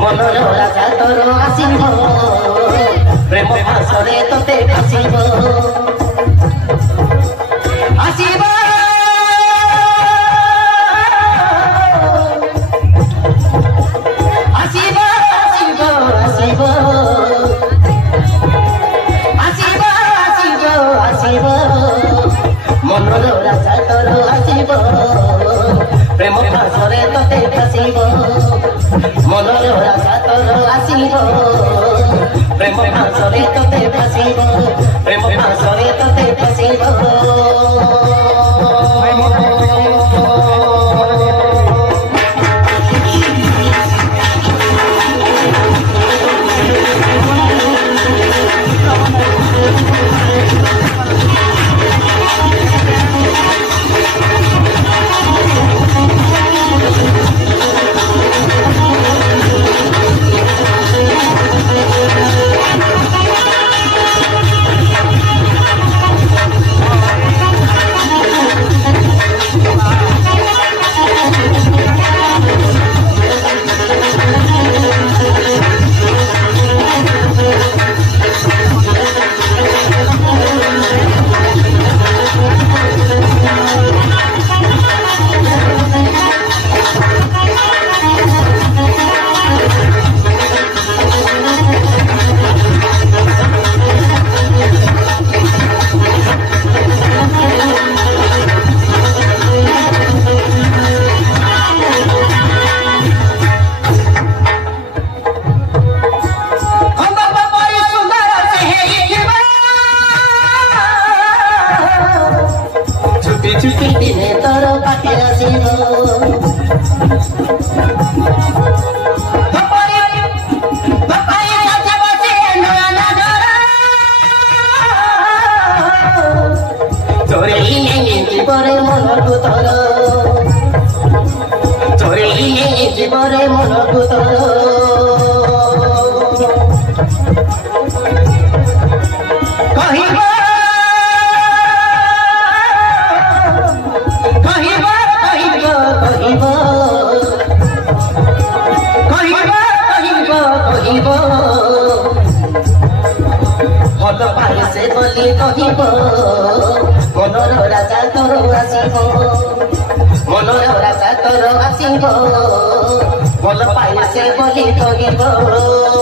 मनर राजा तोर आसिब प्रेम भाषरे तोते आसिब आसिब आसिब आसिब आसिब आसिब आसिब मनर राजा तोर आसिब प्रेम भाषरे तोते आसिब मनर राजा तोर आसिब प्रेम भाषरे तोते आसिब प्रेम भाषरे तोते आसिब छुट्टी दिने तोर पाखे आसिब चोरी जीवरे मनकु तोर चोरी जीवरे मनकु तोर भल पाए से बोली कहिब मनर राजा तोर आसिब मनर राजा तोर आसिब भल पाए से बोली कहिब